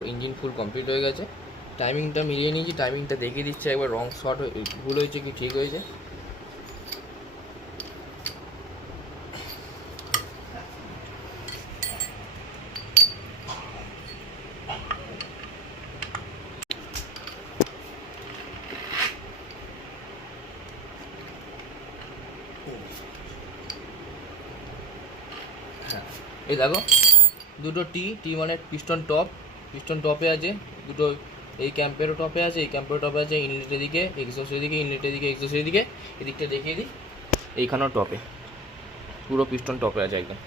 Engine full complete হয়ে গেছে। টাইমিংটা মিলিয়ে নিয়েছি, টাইমিংটা দেখিয়ে দিচ্ছে একবার, রং শর্ট ভুল হয়েছে কি ঠিক হয়েছে। হ্যাঁ, এই দেখো দুটো টি মানে পিস্টন টপে আছে দুটো, এই ক্যাম্পেরও টপে আছে, এই ক্যাম্পেরও টপে আছে, ইনলেটের দিকে এক্সস্টের দিকে, ইনলেটের দিকে এক্সস্টের দিকে, এদিকটা দেখিয়ে দিই, এইখানেও টপে, পুরো পিস্টন টপে আছে একদম।